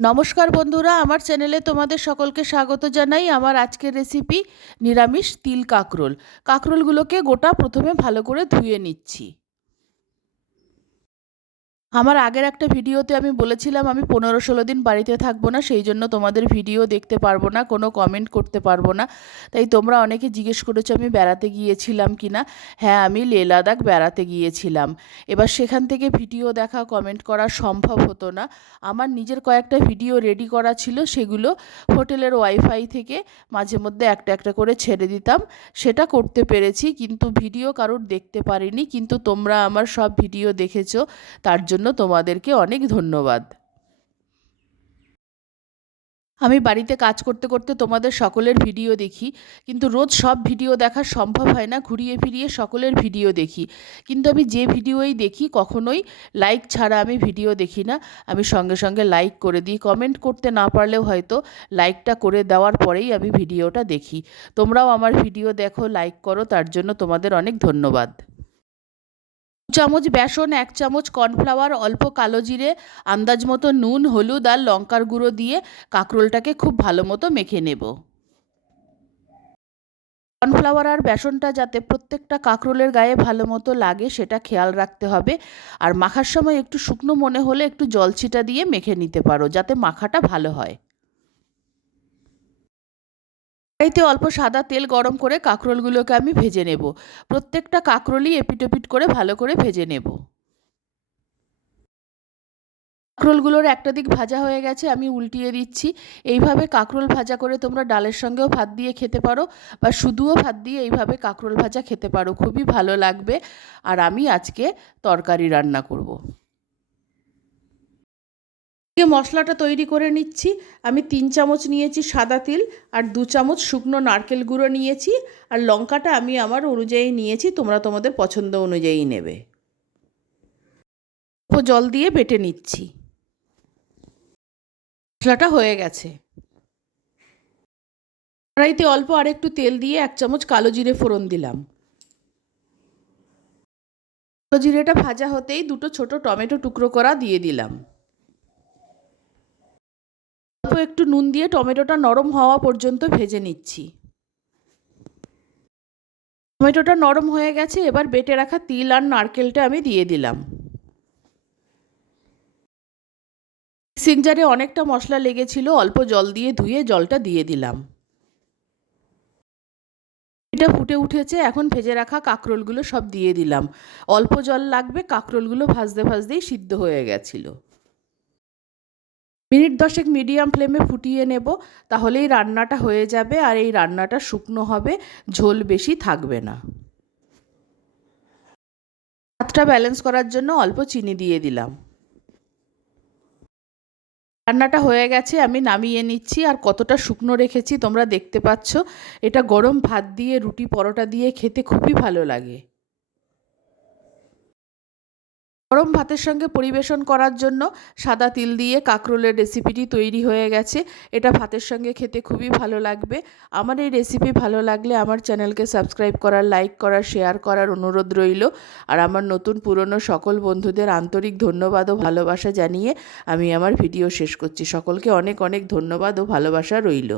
নমস্কার বন্ধুরা, আমার চ্যানেলে তোমাদের সকলকে স্বাগত জানাই। আমার আজকের রেসিপি নিরামিষ তিল কাঁকরোল। কাঁকরোলগুলোকে গোটা প্রথমে ভালো করে ধুয়ে নিচ্ছি। আমার আগের একটা ভিডিওতে আমি বলেছিলাম আমি 15-16 দিন বাড়িতে থাকবো না, সেই জন্য তোমাদের ভিডিও দেখতে পারবো না, কোনো কমেন্ট করতে পারবো না। তাই তোমরা অনেকে জিজ্ঞেস করেছো আমি বেড়াতে গিয়েছিলাম কি না। হ্যাঁ, আমি লেহ লাদাখ বেড়াতে গিয়েছিলাম। এবার সেখান থেকে ভিডিও দেখা, কমেন্ট করা সম্ভব হতো না। আমার নিজের কয়েকটা ভিডিও রেডি করা ছিল, সেগুলো হোটেলের ওয়াইফাই থেকে মাঝে মধ্যে একটা একটা করে ছেড়ে দিতাম। সেটা করতে পেরেছি, কিন্তু ভিডিও কারোর দেখতে পারিনি। কিন্তু তোমরা আমার সব ভিডিও দেখেছো, তার জন্য তোমাদেরকে অনেক ধন্যবাদ। আমি বাড়িতে কাজ করতে করতে তোমাদের সকলের ভিডিও দেখি, কিন্তু রোজ সব ভিডিও দেখা সম্ভব হয় না। ঘুরিয়ে ফিরিয়ে সকলের ভিডিও দেখি, কিন্তু আমি যে ভিডিওই দেখি কখনোই লাইক ছাড়া আমি ভিডিও দেখি না। আমি সঙ্গে সঙ্গে লাইক করে দিই। কমেন্ট করতে না পারলেও হয়তো লাইকটা করে দেওয়ার পরেই আমি ভিডিওটা দেখি। তোমরাও আমার ভিডিও দেখো, লাইক করো, তার জন্য তোমাদের অনেক ধন্যবাদ। 2 চামচ বেসন, 1 চামচ কর্নফ্লাওয়ার, অল্প কালো জিরে, আন্দাজ মতো নুন, হলুদ আর লঙ্কার গুঁড়ো দিয়ে কাঁকরোলটাকে খুব ভালো মতো মেখে নেব। কর্নফ্লাওয়ার আর বেসনটা যাতে প্রত্যেকটা কাঁকরোলের গায়ে ভালো মতো লাগে সেটা খেয়াল রাখতে হবে। আর মাখার সময় একটু শুকনো মনে হলে একটু জল ছিটা দিয়ে মেখে নিতে পারো, যাতে মাখাটা ভালো হয়। কড়াইতে অল্প সাদা তেল গরম করে কাঁকরোলগুলোকে আমি ভেজে নেব। প্রত্যেকটা কাঁকরোলই এপিট ওপিট করে ভালো করে ভেজে নেব। কাঁকরোলগুলোর একটা দিক ভাজা হয়ে গেছে, আমি উল্টিয়ে দিচ্ছি। এইভাবে কাঁকরোল ভাজা করে তোমরা ডালের সঙ্গেও ভাত দিয়ে খেতে পারো, বা শুধুও ভাত দিয়ে এইভাবে কাঁকরোল ভাজা খেতে পারো, খুবই ভালো লাগবে। আর আমি আজকে তরকারি রান্না করব। মশলাটা তৈরি করে নিচ্ছি। আমি 3 চামচ নিয়েছি সাদা তিল, আর 2 চামচ শুকনো নারকেল গুঁড়ো নিয়েছি। আর লঙ্কাটা আমি আমার অনুযায়ী নিয়েছি, তোমরা তোমাদের পছন্দ অনুযায়ী নেবে। জল দিয়ে বেটে নিচ্ছি। মশলাটা হয়ে গেছে। কড়াইতে অল্প আর একটু তেল দিয়ে 1 চামচ কালো জিরে ফোড়ন দিলাম। কালো জিরেটা ভাজা হতেই 2টো ছোট টমেটো টুকরো করা দিয়ে দিলাম। অল্প একটু নুন দিয়ে টমেটোটা নরম হওয়া পর্যন্ত ভেজে নিচ্ছি। টমেটোটা নরম হয়ে গেছে, এবার বেটে রাখা তিল আর নারকেলটা আমি দিয়ে দিলাম। মিক্সিং জারে অনেকটা মশলা লেগেছিল, অল্প জল দিয়ে ধুয়ে জলটা দিয়ে দিলাম। এটা ফুটে উঠেছে, এখন ভেজে রাখা কাঁকরোলগুলো সব দিয়ে দিলাম। অল্প জল লাগবে, কাঁকরোলগুলো ভাজতে ভাজতেই সিদ্ধ হয়ে গেছিল। মিনিট 10 মিডিয়াম ফ্লেমে ফুটিয়ে নেব, তাহলেই রান্নাটা হয়ে যাবে। আর এই রান্নাটা শুকনো হবে, ঝোল বেশি থাকবে না। স্বাদটা ব্যালেন্স করার জন্য অল্প চিনি দিয়ে দিলাম। রান্নাটা হয়ে গেছে, আমি নামিয়ে নিচ্ছি। আর কতটা শুকনো রেখেছি তোমরা দেখতে পাচ্ছ। এটা গরম ভাত দিয়ে, রুটি, পরোটা দিয়ে খেতে খুবই ভালো লাগে। গরম ভাতের সঙ্গে পরিবেশন করার জন্য সাদা তিল দিয়ে কাঁকরোলের রেসিপিটি তৈরি হয়ে গেছে। এটা ভাতের সঙ্গে খেতে খুবই ভালো লাগবে। আমার এই রেসিপি ভালো লাগলে আমার চ্যানেলকে সাবস্ক্রাইব করার, লাইক করার, শেয়ার করার অনুরোধ রইল। আর আমার নতুন পুরনো সকল বন্ধুদের আন্তরিক ধন্যবাদ ও ভালোবাসা জানিয়ে আমি আমার ভিডিও শেষ করছি। সকলকে অনেক অনেক ধন্যবাদ ও ভালোবাসা রইল।